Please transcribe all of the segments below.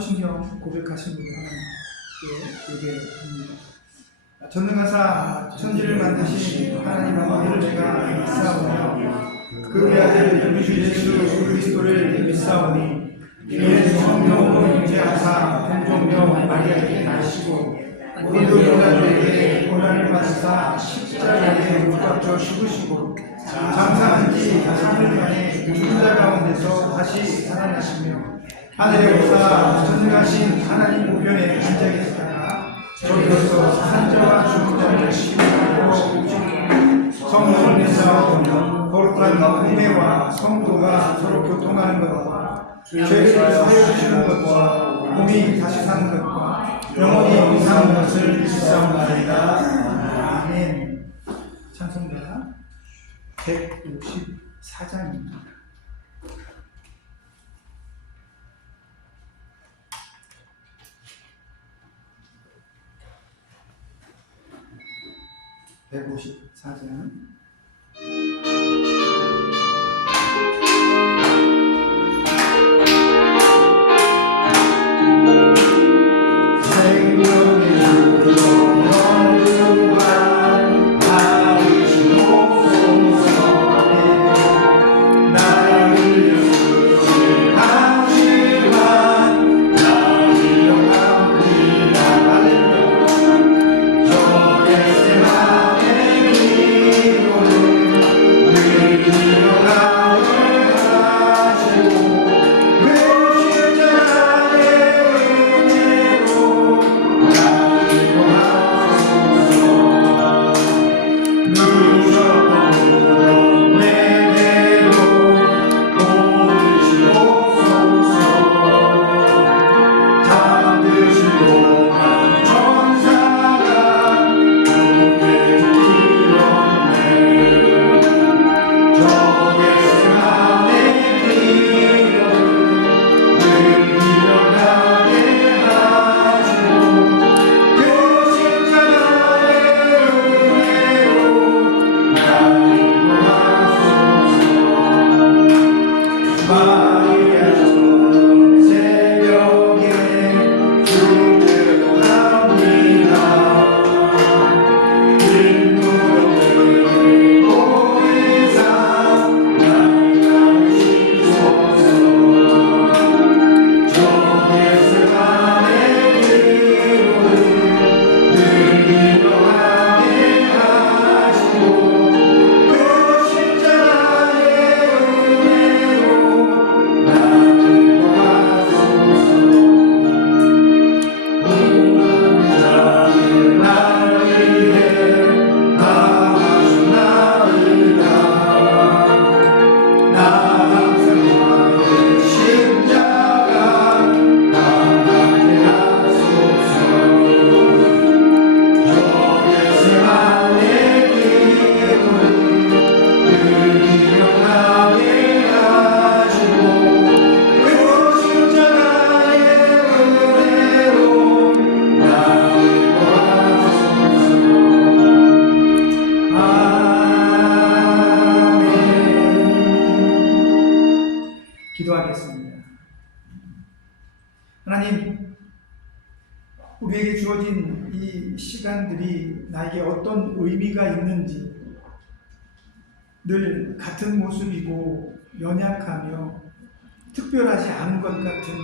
사도신경 고백하신 분이 하나님께 예배합니다. 전능하사 천지를 만드신 하나님 아버지를 내가 믿사오며 그의 아들 우리 예수 그리스도를 믿사오니 이는 성령 임재하사 동정녀 마리아에게 나시고 우리도 고난에게 고난을 받으사 십자가에 못 박혀 죽으시고 장사한 지 3일 만에 죽은 자 가운데서 다시 살아나시며 하늘에 오사 전능하신 하나님 우편에 앉아 계시다가 저기로서 산자와 죽은 자를 심판하고 성령을 내사하며 거룩한 은혜와 성도가 서로 교통하는 것과 죄를 사하여 주시는 것과 몸이 다시 사는 것과 영원히 영생하는 것을 믿사옵나이다. 아멘. 찬송가 154장입니다. 기도하겠습니다. 하나님, 우리에게 주어진 이 시간들이 나에게 어떤 의미가 있는지, 늘 같은 모습이고 연약하며 특별하지 않은 것 같은,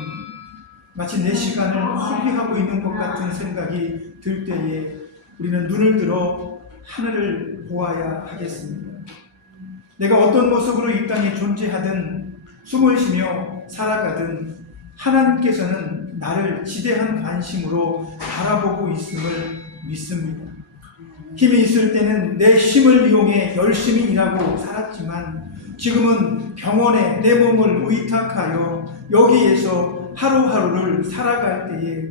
마치 내 시간을 허비하고 있는 것 같은 생각이 들 때에 우리는 눈을 들어 하늘을 보아야 하겠습니다. 내가 어떤 모습으로 이 땅에 존재하든 숨을 쉬며 살아가든 하나님께서는 나를 지대한 관심으로 바라보고 있음을 믿습니다. 힘이 있을 때는 내 힘을 이용해 열심히 일하고 살았지만 지금은 병원에 내 몸을 의탁하여 여기에서 하루하루를 살아갈 때에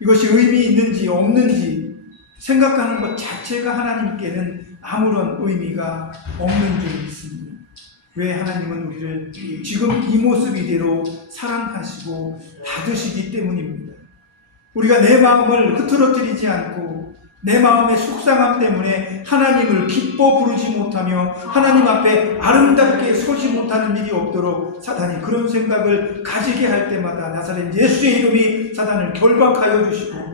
이것이 의미 있는지 없는지 생각하는 것 자체가 하나님께는 아무런 의미가 없는 줄 믿습니다. 왜 하나님은 우리를 지금 이 모습 이대로 사랑하시고 받으시기 때문입니다. 우리가 내 마음을 흐트러뜨리지 않고 내 마음의 속상함 때문에 하나님을 기뻐 부르지 못하며 하나님 앞에 아름답게 서지 못하는 일이 없도록 사단이 그런 생각을 가지게 할 때마다 나사렛 예수의 이름이 사단을 결박하여 주시고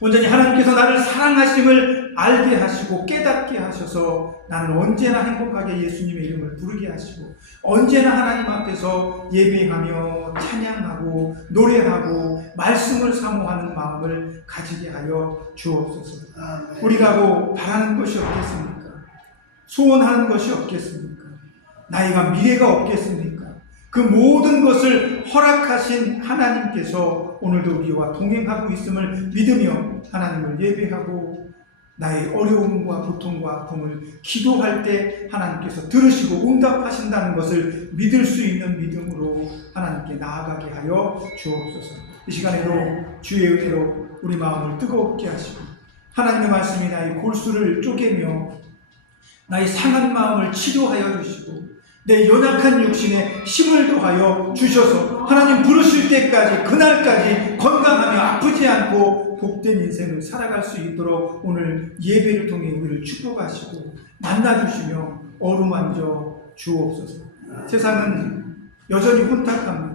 온전히 하나님께서 나를 사랑하심을 알게 하시고 깨닫게 하셔서 나는 언제나 행복하게 예수님의 이름을 부르게 하시고 언제나 하나님 앞에서 예배하며 찬양하고 노래하고 말씀을 사모하는 마음을 가지게 하여 주옵소서. 우리가 뭐 바라는 것이 없겠습니까? 소원하는 것이 없겠습니까? 나이가 미래가 없겠습니까? 그 모든 것을 허락하신 하나님께서 오늘도 우리와 동행하고 있음을 믿으며 하나님을 예배하고 나의 어려움과 고통과 아픔을 기도할 때 하나님께서 들으시고 응답하신다는 것을 믿을 수 있는 믿음으로 하나님께 나아가게 하여 주옵소서. 이 시간에도 주의 은혜로 우리 마음을 뜨겁게 하시고 하나님의 말씀이 나의 골수를 쪼개며 나의 상한 마음을 치료하여 주시고 내 연약한 육신에 힘을 더하여 주셔서 하나님 부르실 때까지 그날까지 건강하며 아프지 않고 복된 인생을 살아갈 수 있도록 오늘 예배를 통해 우리를 축복하시고 만나주시며 어루만져 주옵소서. 세상은 여전히 혼탁합니다.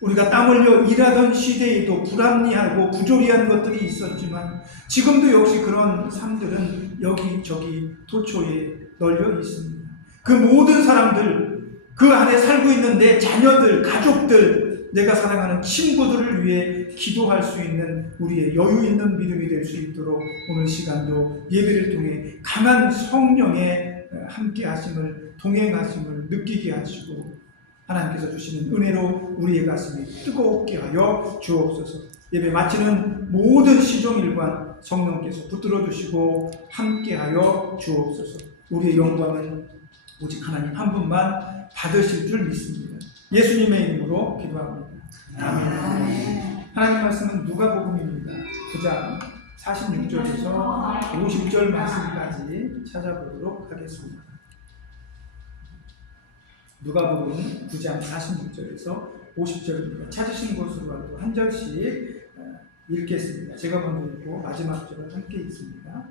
우리가 땀 흘려 일하던 시대에도 불합리하고 부조리한 것들이 있었지만 지금도 역시 그런 삶들은 여기저기 도처에 널려 있습니다. 그 모든 사람들, 그 안에 살고 있는 내 자녀들, 가족들, 내가 사랑하는 친구들을 위해 기도할 수 있는 우리의 여유 있는 믿음이 될 수 있도록 오늘 시간도 예배를 통해 강한 성령의 함께 하심을, 동행하심을 느끼게 하시고 하나님께서 주시는 은혜로 우리의 가슴이 뜨겁게 하여 주옵소서. 예배 마치는 모든 시종일관 성령께서 붙들어 주시고 함께 하여 주옵소서. 우리의 영광은 오직 하나님 한 분만 받으실 줄 믿습니다. 예수님의 이름으로 기도합니다. 아멘. 하나님 말씀은 누가복음입니다. 9장 46절에서 50절 말씀까지 찾아보도록 하겠습니다. 누가복음 9장 46절에서 50절입니다. 찾으신 곳으로 한 절씩 읽겠습니다. 제가 먼저 읽고 마지막 절을 함께 읽습니다.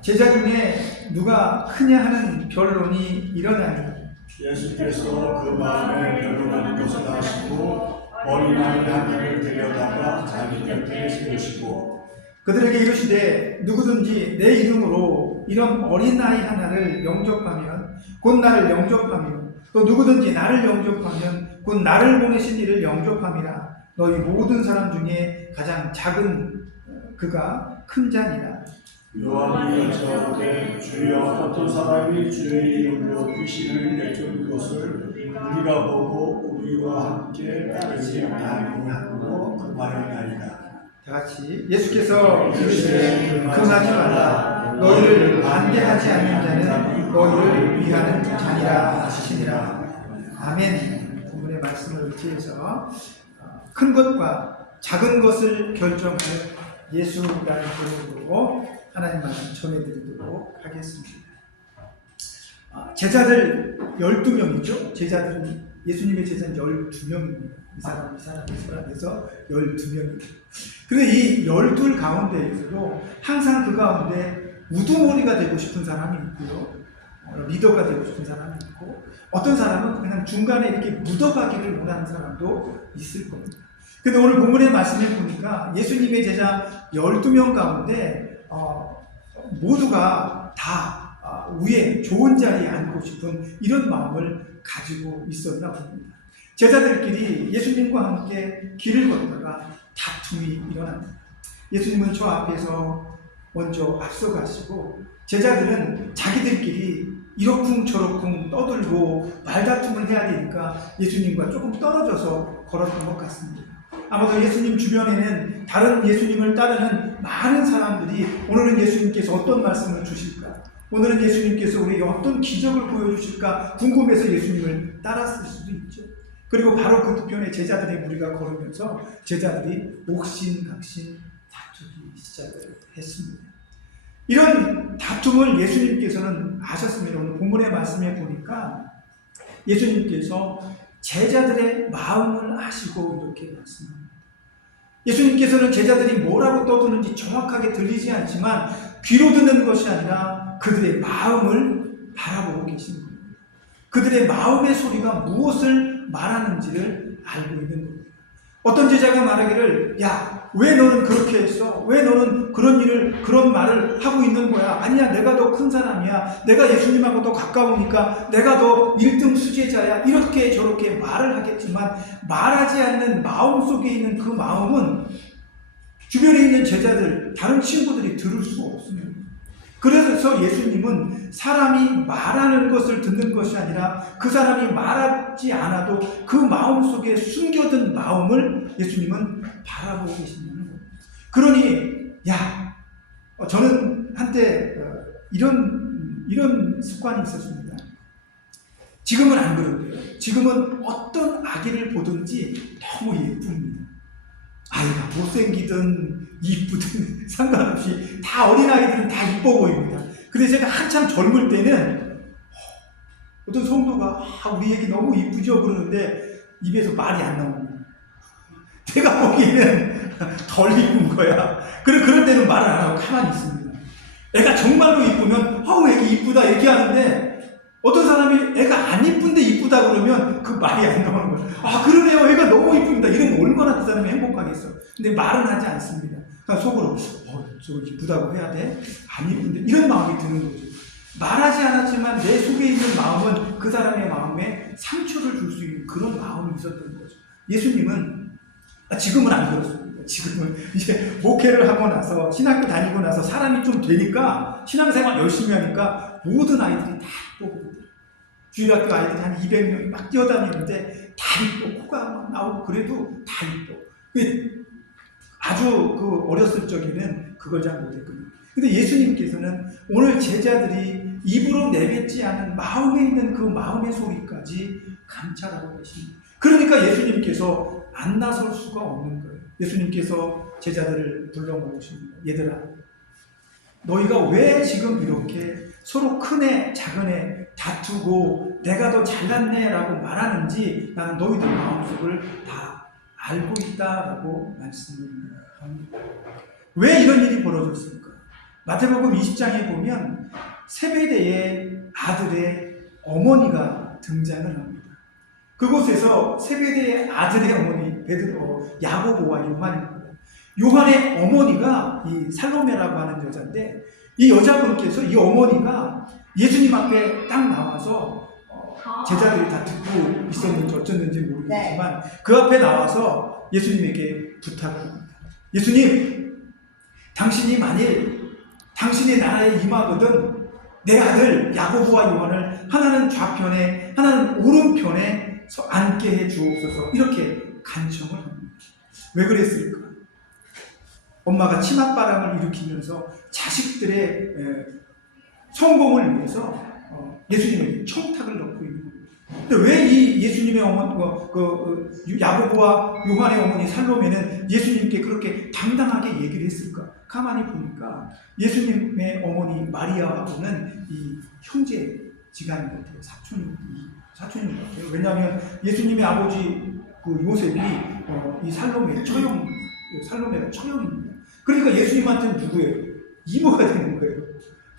제자 중에 누가 크냐 하는 변론이 일어나니 예수께서 그 마음에 변론하는 것을 아시고 어린아이 하나를 데려다가 자기 곁에 세우시고 그들에게 이르시되 누구든지 내 이름으로 이런 어린아이 하나를 영접하면 곧 나를 영접하며 또 누구든지 나를 영접하면 곧 나를 보내신 이를 영접함이라. 너희 모든 사람 중에 가장 작은 그가 큰 자니라. 요한이 여짜오되 주여 어떤 사람이 주의 이름으로 귀신을 내쫓는 것을 우리가 보고 우리와 함께 따르지 아니하고 급하였나이다. 다 같이 예수께서 이르시되 금하지 말라. 너희를 반대하지 않는 자는 너희를 위하는 자니라 하시니라. 아멘. 본문의 말씀을 의지해서 큰 것과 작은 것을 결정할 예수라는 이름으로 하나님 말씀 전해드리도록 하겠습니다. 제자들 12명이죠. 제자들은 예수님의 제자는 12명입니다. 이 사람 해서 12명입니다. 그런데 이 12 가운데에서도 항상 그 가운데 우두머리가 되고 싶은 사람이 있고요. 리더가 되고 싶은 사람이 있고 어떤 사람은 그냥 중간에 이렇게 묻어가기를 원하는 사람도 있을 겁니다. 근데 오늘 본문의 말씀을 보니까 예수님의 제자 12명 가운데 모두가 다 위에 좋은 자리에 앉고 싶은 이런 마음을 가지고 있었나 봅니다. 제자들끼리 예수님과 함께 길을 걷다가 다툼이 일어납니다. 예수님은 저 앞에서 먼저 앞서가시고 제자들은 자기들끼리 이러쿵저러쿵 떠들고 말다툼을 해야 되니까 예수님과 조금 떨어져서 걸었던 것 같습니다. 아마도 예수님 주변에는 다른 예수님을 따르는 많은 사람들이 오늘은 예수님께서 어떤 말씀을 주실까? 오늘은 예수님께서 우리에게 어떤 기적을 보여주실까? 궁금해서 예수님을 따랐을 수도 있죠. 그리고 바로 그 뒤편에 제자들의 무리가 걸으면서 제자들이 옥신각신 다투기 시작을 했습니다. 이런 다툼을 예수님께서는 아셨습니다. 오늘 본문의 말씀에 보니까 예수님께서 제자들의 마음을 아시고 이렇게 말씀합니다. 예수님께서는 제자들이 뭐라고 떠드는지 정확하게 들리지 않지만 귀로 듣는 것이 아니라 그들의 마음을 바라보고 계신 거예요. 그들의 마음의 소리가 무엇을 말하는지를 알고 있는 거예요. 어떤 제자가 말하기를, 야, 왜 너는 그렇게 했어? 왜 너는 그런 말을 하고 있는 거야? 아니야, 내가 더 큰 사람이야. 내가 예수님하고 더 가까우니까 내가 더 1등 수제자야. 이렇게 저렇게 말을 하겠지만 말하지 않는 마음 속에 있는 그 마음은 주변에 있는 제자들, 다른 친구들이 들을 수가 없습니다. 그래서 예수님은 사람이 말하는 것을 듣는 것이 아니라 그 사람이 말하지 않아도 그 마음 속에 숨겨둔 마음을 예수님은 바라보고 계신다는 거예요. 그러니 저는 한때 이런 습관이 있었습니다. 지금은 안 그런데요. 지금은 어떤 아기를 보든지 너무 예쁩니다. 아이가 못생기든 이쁘든 상관없이 다 어린아이들은 다 이뻐 보입니다. 근데 제가 한참 젊을 때는 어떤 성도가 우리 애기 너무 이쁘죠 그러는데 입에서 말이 안 나옵니다. 내가 보기에는 덜 이쁜 거야. 그럴 때는 말을 안 하고 가만히 있습니다. 애가 정말로 이쁘면 애기 이쁘다 얘기하는데 어떤 사람이 애가 안 이쁜데 이쁘다 그러면 그 말이 안 나오는 거예요. 그러네요. 애가 너무 이쁩니다. 이러면 얼마나 그 사람이 행복하겠어. 근데 말은 하지 않습니다. 그러니까 속으로 저거 이쁘다고 해야 돼? 안 이쁜데? 이런 마음이 드는 거죠. 말하지 않았지만 내 속에 있는 마음은 그 사람의 마음에 상처를 줄 수 있는 그런 마음이 있었던 거죠. 예수님은 지금은 안 그렇습니다. 지금은 이제 목회를 하고 나서 신학교 다니고 나서 사람이 좀 되니까 신앙생활 열심히 하니까 모든 아이들이 다 이쁘거든요. 주일학교 아이들이 한 200명이 막 뛰어다니는데 다 이쁘고 코가 막 나오고 그래도 다 이뻐. 아주 어렸을 적에는 그걸 잘 못했거든요. 근데 예수님께서는 오늘 제자들이 입으로 내뱉지 않은 마음에 있는 그 마음의 소리까지 감찰하고 계십니다. 그러니까 예수님께서 안 나설 수가 없는 거예요. 예수님께서 제자들을 불러 모으십니다. 얘들아, 너희가 왜 지금 이렇게 서로 큰 애, 작은 애 다투고 내가 더 잘났네 라고 말하는지 나는 너희들 마음속을 다 알고 있다라고 말씀을 합니다. 왜 이런 일이 벌어졌을까? 마태복음 20장에 보면 세베대의 아들의 어머니가 등장을 합니다. 그곳에서 세베대의 아들의 어머니 야고보와 요한입니다. 요한의 어머니가 이 살로메라고 하는 여자인데 이 여자분께서 이 어머니가 예수님 앞에 딱 나와서 제자들이 다 듣고 있었는지 어쩌는지 모르겠지만 그 앞에 나와서 예수님에게 부탁을 합니다. 예수님, 당신이 만일 당신의 나라에 임하거든 내 아들 야고보와 요한을 하나는 좌편에 하나는 오른편에 앉게 해 주옵소서 이렇게 간청을 합니다. 왜 그랬을까? 엄마가 치맛바람을 일으키면서 자식들의 성공을 위해서 예수님에게 청탁을 넣고 있는 거예요. 근데 왜 이 예수님의 어머니, 야고보와 요한의 어머니 살로메는 예수님께 그렇게 당당하게 얘기를 했을까? 가만히 보니까 예수님의 어머니 마리아하고는 이 형제지간인 것 같아요. 사촌인 것 같아요. 왜냐하면 예수님의 아버지 요셉이 이 살로메가 처형입니다. 그러니까 예수님한테는 누구예요? 이모가 되는 거예요.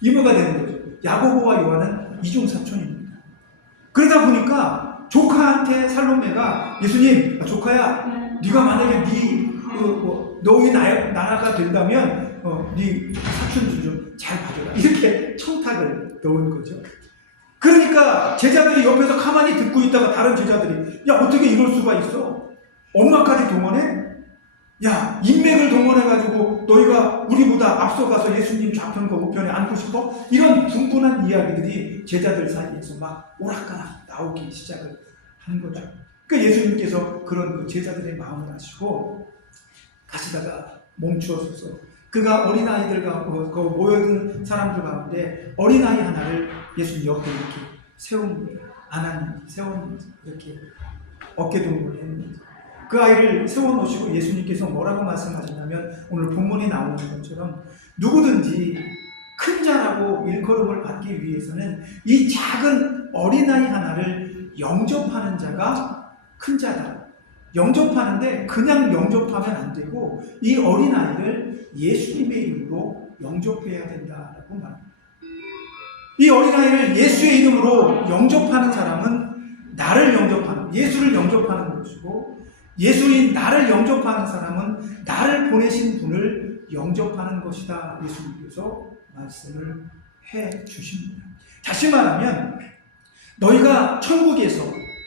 이모가 되는 거죠. 야고보와 요한은 이중 사촌입니다. 그러다 보니까 조카한테 살로메가 예수님, 조카야, 네가 만약에 너희 나라가 된다면 네 사촌들 좀 잘 봐줘라. 이렇게 청탁을 넣은 거죠. 그러니까 제자들이 옆에서 가만히 듣고 있다가 다른 제자들이 야 어떻게 이럴 수가 있어? 엄마까지 동원해? 야 인맥을 동원해가지고 너희가 우리보다 앞서가서 예수님 좌편과 우편에 앉고 싶어? 이런 분분한 이야기들이 제자들 사이에서 막 오락가락 나오기 시작을 한 거죠. 그러니까 예수님께서 그런 제자들의 마음을 아시고 가시다가 멈추어서서 그가 어린아이들과 모여든 사람들 가운데 어린아이 하나를 예수님 옆에 이렇게 세웁니다. 안았는지 세웠는지 이렇게 어깨동무를 했는지 그 아이를 세워놓으시고 예수님께서 뭐라고 말씀하셨냐면 오늘 본문에 나오는 것처럼 누구든지 큰 자라고 일컬음을 받기 위해서는 이 작은 어린아이 하나를 영접하는 자가 큰 자다. 영접하는데 그냥 영접하면 안 되고 이 어린아이를 예수님의 이름으로 영접해야 된다라고 말합니다. 이 어린아이를 예수의 이름으로 영접하는 사람은 나를 영접하는, 예수를 영접하는 것이고, 예수인 나를 영접하는 사람은 나를 보내신 분을 영접하는 것이다. 예수님께서 말씀을 해 주십니다. 다시 말하면 너희가 천국에서,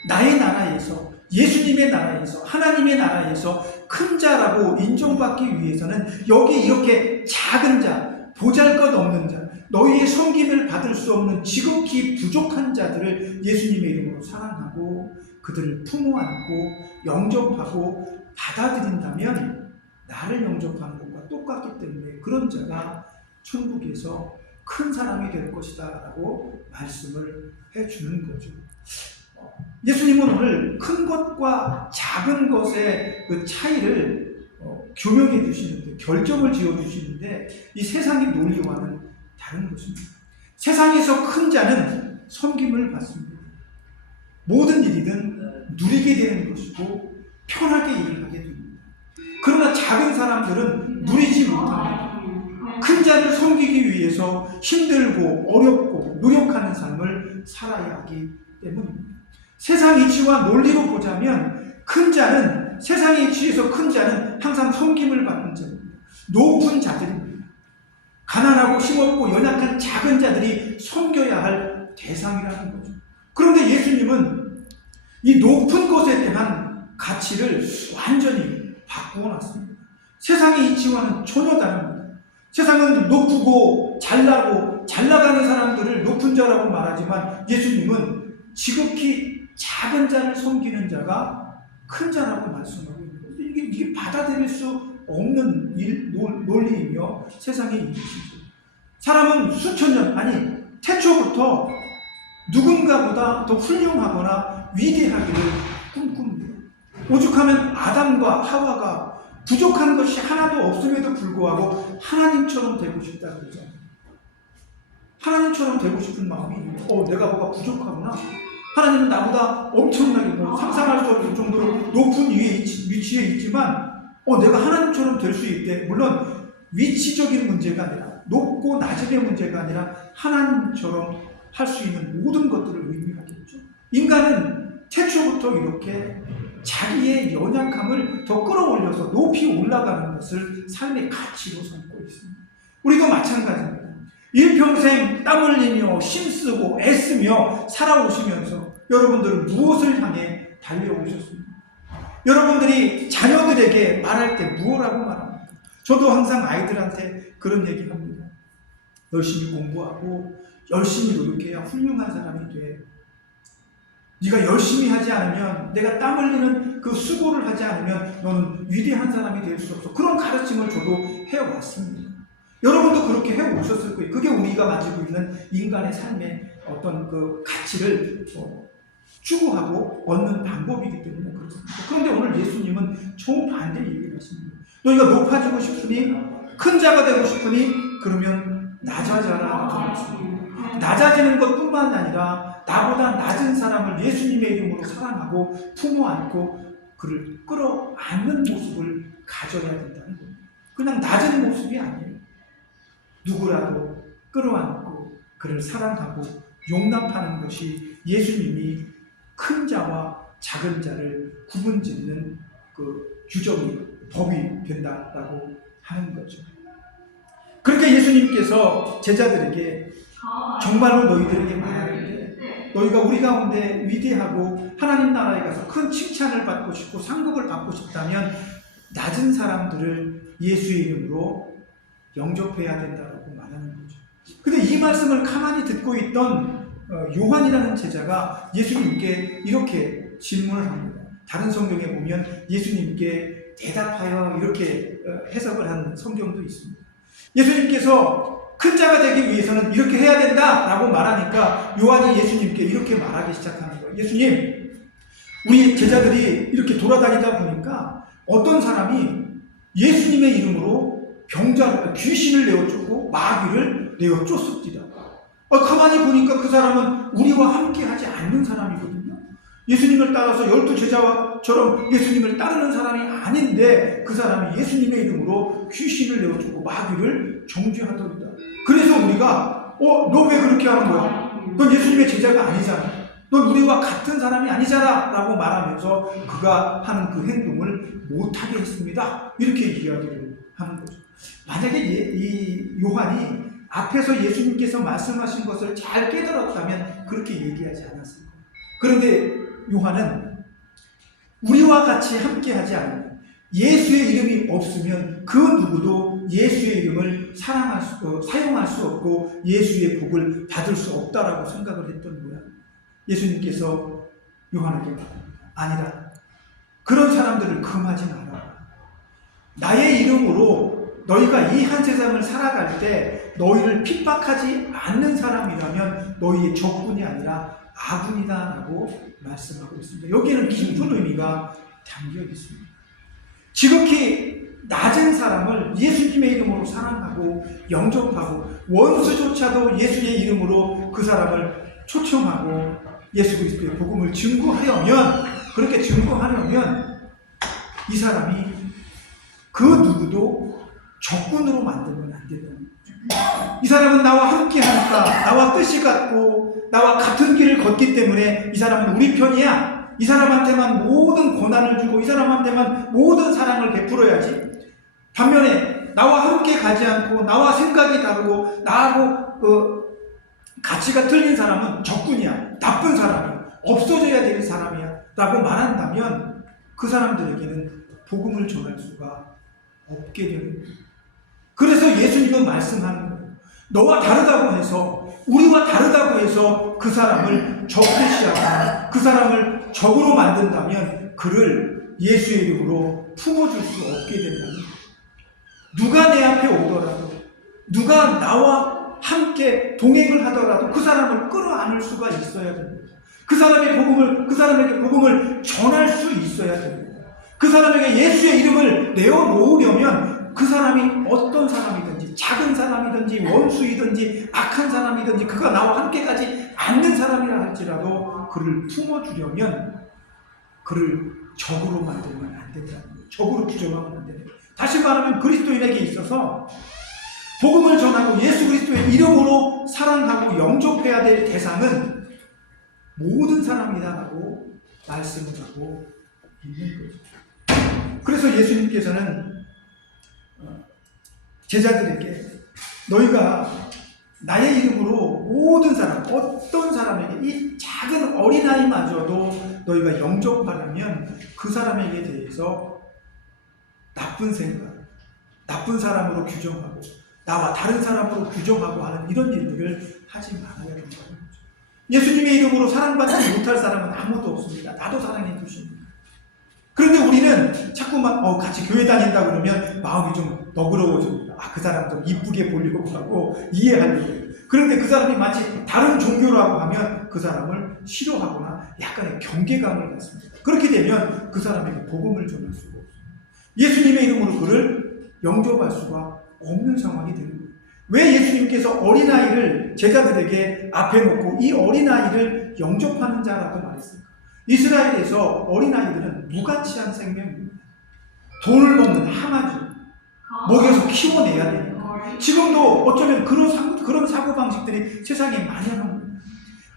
나의 나라에서, 예수님의 나라에서, 하나님의 나라에서 큰 자라고 인정받기 위해서는 여기 이렇게 작은 자, 보잘것없는 자, 너희의 섬김을 받을 수 없는 지극히 부족한 자들을 예수님의 이름으로 사랑하고 그들을 품어 안고 영접하고 받아들인다면 나를 영접하는 것과 똑같기 때문에 그런 자가 천국에서 큰 사람이 될 것이다 라고 말씀을 해주는 거죠. 예수님은 오늘 큰 것과 작은 것의 그 차이를 규명해 주시는데, 결정을 지어 주시는데 이 세상의 논리와는 다른 것입니다. 세상에서 큰 자는 섬김을 받습니다. 모든 일이든 누리게 되는 것이고 편하게 일을 하게 됩니다. 그러나 작은 사람들은 누리지 못합니다. 큰 자를 섬기기 위해서 힘들고 어렵고 노력하는 삶을 살아야 하기 때문입니다. 세상 이치와 논리로 보자면 큰 자는, 세상의 이치에서 큰 자는 항상 섬김을 받는 자입니다. 높은 자들입니다. 가난하고 힘없고 연약한 작은 자들이 섬겨야 할 대상이라는 거죠. 그런데 예수님은 이 높은 것에 대한 가치를 완전히 바꾸어 놨습니다. 세상의 이치와는 전혀 다릅니다. 세상은 높고 잘나고 잘 나가는 사람들을 높은 자라고 말하지만 예수님은 지극히 작은 자를 섬기는 자가 큰 자라고 말씀하고 있는 거예요. 이게 받아들일 수 없는 논리이며 세상의 이치죠. 사람은 수천 년, 아니 태초부터 누군가보다 더 훌륭하거나 위대하기를 꿈꿉니다. 오죽하면 아담과 하와가 부족한 것이 하나도 없음에도 불구하고 하나님처럼 되고 싶다 그러잖아요. 하나님처럼 되고 싶은 마음이 내가 뭐가 부족하구나. 하나님은 나보다 엄청나게 상상할 수 없을 정도로 높은 위치에 있지만 내가 하나님처럼 될 수 있대. 물론 위치적인 문제가 아니라, 높고 낮음의 문제가 아니라 하나님처럼 할 수 있는 모든 것들을 의미하겠죠. 인간은 태초부터 이렇게 자기의 연약함을 더 끌어올려서 높이 올라가는 것을 삶의 가치로 삼고 있습니다. 우리도 마찬가지입니다. 일평생 땀 흘리며 힘쓰고 애쓰며 살아오시면서 여러분들은 무엇을 향해 달려오셨습니까? 여러분들이 자녀들에게 말할 때 무엇라고 말합니까? 저도 항상 아이들한테 그런 얘기 합니다. 열심히 공부하고 열심히 노력해야 훌륭한 사람이 돼. 네가 열심히 하지 않으면, 내가 땀 흘리는 그 수고를 하지 않으면 너는 위대한 사람이 될 수 없어. 그런 가르침을 저도 해왔습니다. 여러분도 그렇게 해오셨을 거예요. 그게 우리가 가지고 있는 인간의 삶의 어떤 그 가치를 추구하고 얻는 방법이기 때문에 그렇습니다. 그런데 오늘 예수님은 정반대 얘기를 하십니다. 너희가 높아지고 싶으니, 큰 자가 되고 싶으니 그러면 낮아져라 하는 말씀입니다. 낮아지는 것뿐만 아니라 나보다 낮은 사람을 예수님의 이름으로 사랑하고 품어 안고 그를 끌어안는 모습을 가져야 된다는 겁니다. 그냥 낮은 모습이 아니에요. 누구라도 끌어안고 그를 사랑하고 용납하는 것이 예수님이 큰 자와 작은 자를 구분짓는 그 규정이, 법이 된다라고 하는 거죠. 그렇게 예수님께서 제자들에게 정말로 너희들에게 말하는데, 너희가 우리 가운데 위대하고 하나님 나라에 가서 큰 칭찬을 받고 싶고 상급을 받고 싶다면 낮은 사람들을 예수의 이름으로 영접해야 된다고 말하는 거죠. 근데 이 말씀을 가만히 듣고 있던 요한이라는 제자가 예수님께 이렇게 질문을 합니다. 다른 성경에 보면 예수님께 대답하여 이렇게 해석을 한 성경도 있습니다. 예수님께서 큰 자가 되기 위해서는 이렇게 해야 된다라고 말하니까 요한이 예수님께 이렇게 말하기 시작하는 거예요. 예수님, 우리 제자들이 이렇게 돌아다니다 보니까 어떤 사람이 예수님의 이름으로 귀신을 내어쫓고 마귀를 내어쫓습니다. 가만히 보니까 그 사람은 우리와 함께 하지 않는 사람이거든요. 예수님을 따라서 12제자처럼 예수님을 따르는 사람이 아닌데 그 사람이 예수님의 이름으로 귀신을 내어주고 마귀를 정죄하더이다. 그래서 우리가 너 왜 그렇게 하는 거야? 넌 예수님의 제자가 아니잖아. 넌 우리와 같은 사람이 아니잖아 라고 말하면서 그가 하는 그 행동을 못하게 했습니다. 이렇게 이야기를 하는 거죠. 만약에 이 요한이 앞에서 예수님께서 말씀하신 것을 잘 깨달았다면 그렇게 얘기하지 않았을 거예요. 그런데 요한은 우리와 같이 함께하지 않으면, 예수의 이름이 없으면 그 누구도 예수의 이름을 사용할 수 없고 예수의 복을 받을 수 없다라고 생각을 했던 거야. 예수님께서 요한에게 아니라 그런 사람들을 금하지 마라. 나의 이름으로 너희가 이 한 세상을 살아갈 때 너희를 핍박하지 않는 사람이라면 너희의 적군이 아니라 아군이다라고 말씀하고 있습니다. 여기에는 깊은 의미가 담겨 있습니다. 지극히 낮은 사람을 예수님의 이름으로 사랑하고 영접하고 원수조차도 예수의 이름으로 그 사람을 초청하고 예수 그리스도의 복음을 그렇게 증거하려면 이 사람이 그 누구도 적군으로 만들면 안 된다는 거죠. 이 사람은 나와 함께 하니까, 나와 뜻이 같고 나와 같은 길을 걷기 때문에 이 사람은 우리 편이야. 이 사람한테만 모든 고난을 주고 이 사람한테만 모든 사랑을 베풀어야지. 반면에 나와 함께 가지 않고 나와 생각이 다르고 나하고 가치가 틀린 사람은 적군이야. 나쁜 사람이야. 없어져야 될 사람이야 라고 말한다면 그 사람들에게는 복음을 전할 수가 없게 되는 거예요. 그래서 예수님은 말씀하는 거예요. 너와 다르다고 해서, 우리와 다르다고 해서 그 사람을 적대시하거나 그 사람을 적으로 만든다면 그를 예수의 이름으로 품어줄 수 없게 된다는 거예요. 누가 내 앞에 오더라도, 누가 나와 함께 동행을 하더라도 그 사람을 끌어안을 수가 있어야 됩니다. 그 사람에게 복음을 전할 수 있어야 됩니다. 그 사람에게 예수의 이름을 내어놓으려면 그 사람이 어떤 사람이든지, 작은 사람이든지 원수이든지 악한 사람이든지 그가 나와 함께 가지 않는 사람이라 할지라도 그를 품어주려면 그를 적으로 만들면 안 된다는 거예요. 적으로 규정하면 안 되는 거예요. 다시 말하면 그리스도인에게 있어서 복음을 전하고 예수 그리스도의 이름으로 사랑하고 영접해야 될 대상은 모든 사람이다라고 말씀을 하고 있는 거죠. 그래서 예수님께서는 제자들에게 너희가 나의 이름으로 모든 사람, 어떤 사람에게 이 작은 어린아이마저도 너희가 영접하려면 그 사람에게 대해서 나쁜 생각, 나쁜 사람으로 규정하고 나와 다른 사람으로 규정하고 하는 이런 일들을 하지 말아야 된다는 거죠. 예수님의 이름으로 사랑받지 못할 사람은 아무도 없습니다. 나도 사랑해 주십니다. 그런데 우리는 자꾸만 같이 교회 다닌다 그러면 마음이 좀 너그러워집니다. 그 사람 좀 이쁘게 보려고 하고 이해하려고 해요. 그런데 그 사람이 마치 다른 종교라고 하면 그 사람을 싫어하거나 약간의 경계감을 갖습니다. 그렇게 되면 그 사람에게 복음을 전할 수가 없습니다. 예수님의 이름으로 그를 영접할 수가 없는 상황이 되는 거예요. 왜 예수님께서 어린아이를 제자들에게 앞에 놓고 이 어린아이를 영접하는 자라고 말했을까? 이스라엘에서 어린아이들은 무가치한 생명입니다. 돈을 먹는 하마지, 먹여서 키워내야 되니까. 지금도 어쩌면 그런 사고방식들이 세상에 만연합니다.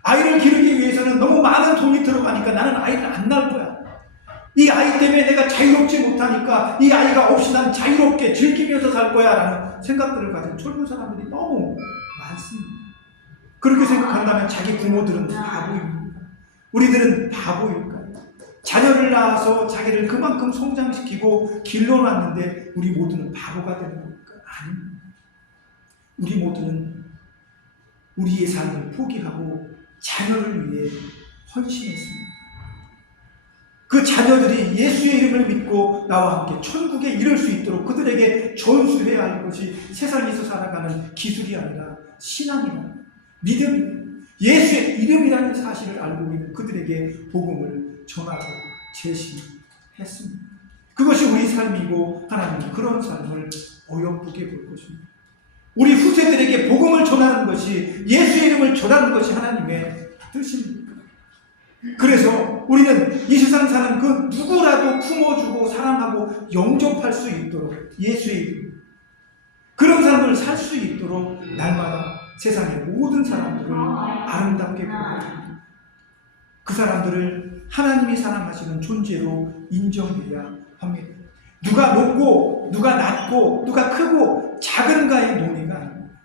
아이를 기르기 위해서는 너무 많은 돈이 들어가니까 나는 아이를 안 낳을 거야. 이 아이 때문에 내가 자유롭지 못하니까 이 아이가 없이 난 자유롭게 즐기면서 살 거야 라는 생각들을 가진 젊은 사람들이 너무 많습니다. 그렇게 생각한다면 자기 부모들은 바보입니다. 우리들은 바보일까요? 자녀를 낳아서 자기를 그만큼 성장시키고 길러놨는데 우리 모두는 바보가 되는 겁니까? 아닙니다. 우리 모두는 우리의 삶을 포기하고 자녀를 위해 헌신했습니다. 그 자녀들이 예수의 이름을 믿고 나와 함께 천국에 이를 수 있도록 그들에게 전수해야 할 것이 세상에서 살아가는 기술이 아니라 신앙이라 믿음입니다. 예수의 이름이라는 사실을 알고 있는 그들에게 복음을 전하고 제시했습니다. 그것이 우리 삶이고 하나님은 그런 삶을 어여쁘게 볼 것입니다. 우리 후세들에게 복음을 전하는 것이, 예수의 이름을 전하는 것이 하나님의 뜻입니다. 그래서 우리는 이 세상 사는 그 누구라도 품어주고 사랑하고 영접할 수 있도록 예수의 이름 그런 삶을 살 수 있도록 날마다 세상의 모든 사람들을 아름답게 보여줍니다. 그 사람들을 하나님이 사랑하시는 존재로 인정해야 합니다. 누가 높고 누가 낮고 누가 크고 작은가의 논의가 아닙니다.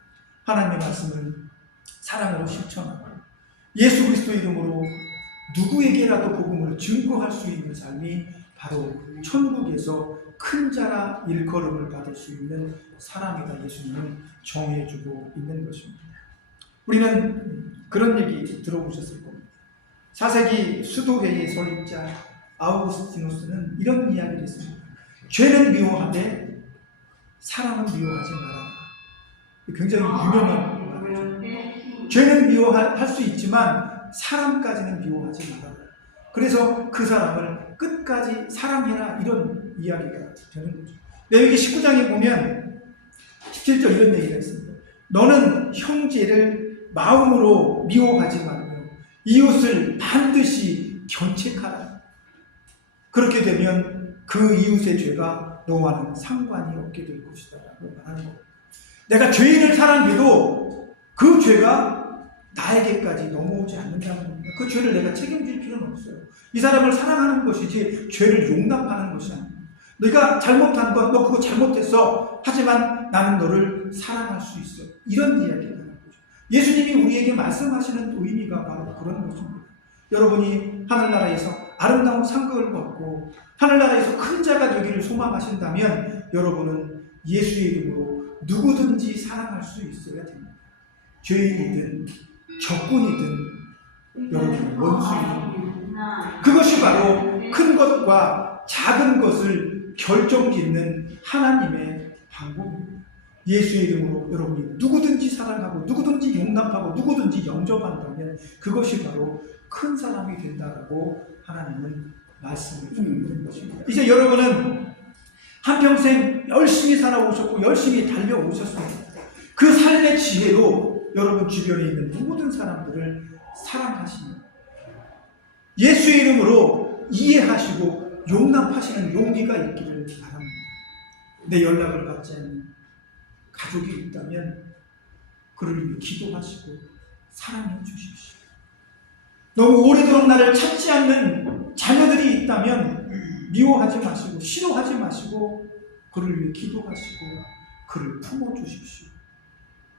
하나님의 말씀을 사랑으로 실천하고 예수 그리스도 이름으로 누구에게라도 복음을 증거할 수 있는 삶이 바로 천국에서 큰 자라 일컬음을 받을 수 있는 사람이다. 예수님은 정해주고 있는 것입니다. 우리는 그런 얘기 들어보셨을 겁니다. 4세기 수도회의 설립자 아우구스티누스는 이런 이야기를 했습니다. 죄는 미워하되 사람은 미워하지 말아라. 굉장히 유명한 말이죠. 죄는 미워할 수 있지만 사람까지는 미워하지 말아라. 그래서 그 사람을 끝까지 사랑해라, 이런 이야기가 되는 거죠. 레위기 19장에 보면 17절 이런 얘기가 있습니다. 너는 형제를 마음으로 미워하지 말며 이웃을 반드시 견책하라. 그렇게 되면 그 이웃의 죄가 너와는 상관이 없게 될 것이다 라고 말하는 거예요. 내가 죄인을 사랑해도 그 죄가 나에게까지 넘어오지 않는다는 겁니다. 그 죄를 내가 책임질 필요는 없어요. 이 사람을 사랑하는 것이지 죄를 용납하는 것이 아닙니다. 네가 잘못한 것, 너 그거 잘못했어. 하지만 나는 너를 사랑할 수 있어. 이런 이야기가 나는 거죠. 예수님이 우리에게 말씀하시는 의미가 바로 그런 것입니다. 여러분이 하늘나라에서 아름다운 상급을 받고 하늘나라에서 큰 자가 되기를 소망하신다면 여러분은 예수의 이름으로 누구든지 사랑할 수 있어야 됩니다. 죄인이든 적군이든 여러분 원수이든 그것이 바로 큰 것과 작은 것을 결정짓는 하나님의 방법입니다. 예수의 이름으로 여러분이 누구든지 사랑하고 누구든지 용납하고 누구든지 영접한다면 그것이 바로 큰 사람이 된다라고 하나님은 말씀을 주는 것입니다. 이제 여러분은 한평생 열심히 살아오셨고 열심히 달려오셨습니다. 그 삶의 지혜로 여러분 주변에 있는 모든 사람들을 사랑하시는 예수의 이름으로 이해하시고 용납하시는 용기가 있기를 바랍니다. 내 연락을 받지 않는 가족이 있다면 그를 위해 기도하시고 사랑해 주십시오. 너무 오래도록 나를 찾지 않는 자녀들이 있다면 미워하지 마시고 싫어하지 마시고 그를 위해 기도하시고 그를 품어주십시오.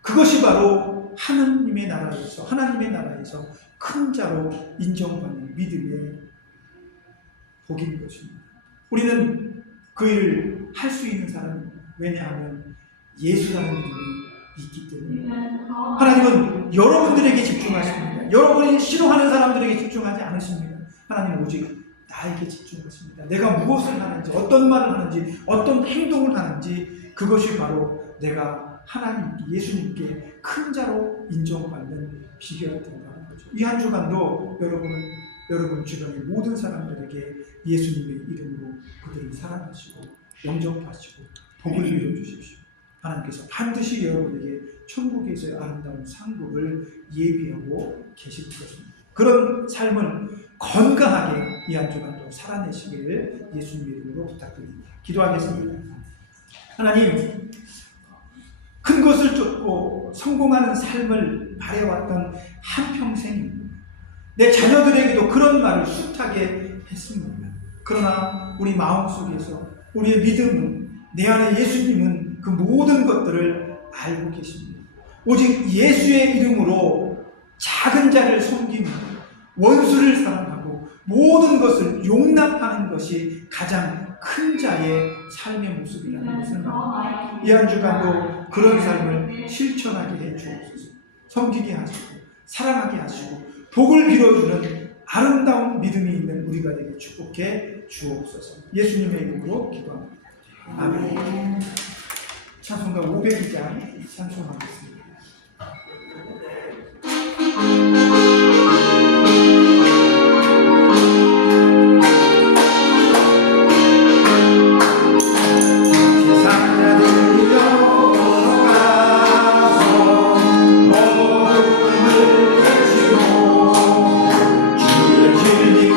그것이 바로 하나님의 나라에서 큰 자로 인정받는 믿음의 복인 것입니다. 우리는 그 일을 할 수 있는 사람입니다. 왜냐하면 예수라는 이름이 있기 때문에. 하나님은 여러분들에게 집중하십니다. 여러분이 싫어하는 사람들에게 집중하지 않으십니다. 하나님은 오직 나에게 집중하십니다. 내가 무엇을 하는지, 어떤 말을 하는지, 어떤 행동을 하는지 그것이 바로 내가 하나님, 예수님께 큰 자로 인정받는 비결이 된다는 거죠. 이 한 주간도 여러분 주변의 모든 사람들에게 예수님의 이름으로 그들을 사랑하시고 영접하시고 복을 빌어주십시오. 하나님께서 반드시 여러분에게 천국에서의 아름다운 상급을 예비하고 계실 것입니다. 그런 삶을 건강하게 이 한 주간도 살아내시기를 예수님의 이름으로 부탁드립니다. 기도하겠습니다. 하나님, 큰 것을 쫓고 성공하는 삶을 바래왔던 한평생입니다. 내 자녀들에게도 그런 말을 숱하게 했습니다. 그러나 우리 마음속에서 우리의 믿음은, 내 안에 예수님은 그 모든 것들을 알고 계십니다. 오직 예수의 이름으로 작은 자를 섬기며 원수를 사랑하고 모든 것을 용납하는 것이 가장 큰 자의 삶의 모습이라는 것을 말합니다. 이 한 주간도 그런 삶을 실천하게 해 주옵소서. 섬기게 하시고 사랑하게 하시고 복을 빌어주는 아름다운 믿음이 있는 우리가 되게 축복해 주옵소서. 예수님의 이름으로 기도합니다. 아멘. 찬송가 502장 찬송하겠습니다. 주의 길이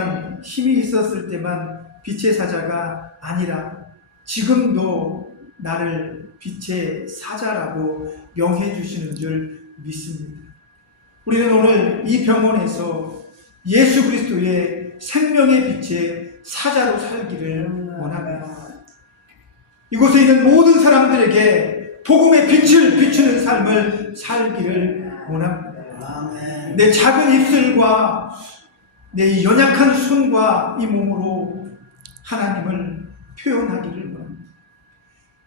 때만, 힘이 있었을 때만 빛의 사자가 아니라 지금도 나를 빛의 사자라고 명해 주시는 줄 믿습니다. 우리는 오늘 이 병원에서 예수 그리스도의 생명의 빛의 사자로 살기를 원합니다. 이곳에 있는 모든 사람들에게 복음의 빛을 비추는 삶을 살기를 원합니다. 아멘. 내 작은 입술과 내 이 연약한 손과 이 몸으로 하나님을 표현하기를 원합니다.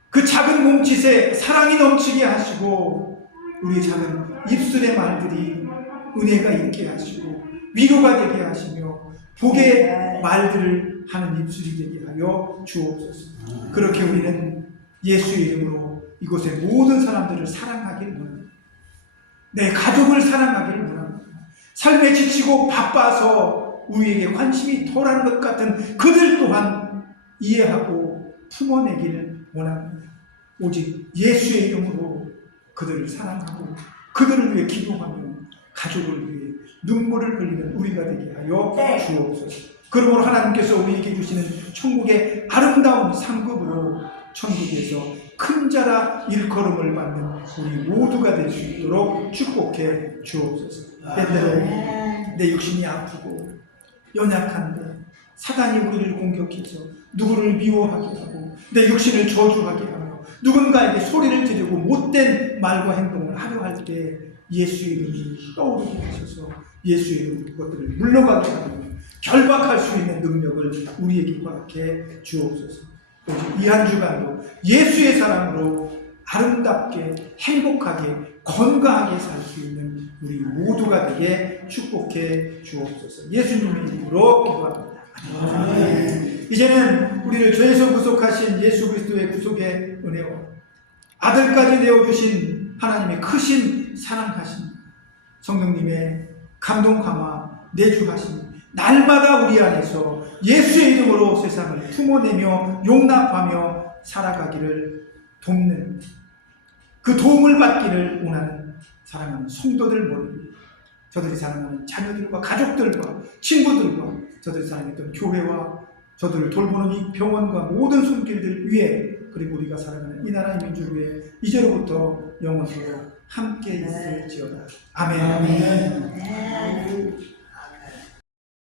그 작은 몸짓에 사랑이 넘치게 하시고 우리 작은 입술의 말들이 은혜가 있게 하시고 위로가 되게 하시며 복의 말들을 하는 입술이 되게 하여 주옵소서. 그렇게 우리는 예수의 이름으로 이곳의 모든 사람들을 사랑하기를 원합니다. 내 가족을 사랑하기를 원합니다. 삶에 지치고 바빠서 우리에게 관심이 덜한 것 같은 그들 또한 이해하고 품어내기를 원합니다. 오직 예수의 이름으로 그들을 사랑하고 그들을 위해 기도하며 가족을 위해 눈물을 흘리는 우리가 되게 하여 주옵소서. 그러므로 하나님께서 우리에게 주시는 천국의 아름다운 상급으로 천국에서 큰 자라 일컬음을 받는 우리 모두가 될 수 있도록 축복해 주옵소서. 때때로 내 육신이 아프고 연약한데 사단이 우리를 공격해서 누구를 미워하게 하고 내 육신을 저주하게 하며 누군가에게 소리를 지르고 못된 말과 행동을 하려 할 때 예수의 이름이 떠오르게 하셔서 예수의 이름으로 그것들을 물러가게 하며 결박할 수 있는 능력을 우리에게 허락해 주옵소서. 오직 이 한 주간도 예수의 사랑으로 아름답게 행복하게 건강하게 살 수 있는 우리 모두가 되게 축복해 주옵소서. 예수님의 이름으로 기도합니다. 아멘. 이제는 우리를 죄에서 구속하신 예수 그리스도의 구속의 은혜와 아들까지 내어주신 하나님의 크신 사랑하심, 성령님의 감동 감화 내주하심, 날마다 우리 안에서 예수의 이름으로 세상을 품어내며 용납하며 살아가기를 돕는 그 도움을 받기를 원하는 사랑하는 성도들 모두, 저들이 사랑하는 자녀들과 가족들과 친구들과 저들이 사랑했던 교회와 저들을 돌보는 이 병원과 모든 손길들 위에 그리고 우리가 살아가는 이 나라의 민족 위에 이제로부터 영원토록 함께 있을지어다. 아멘. 아멘.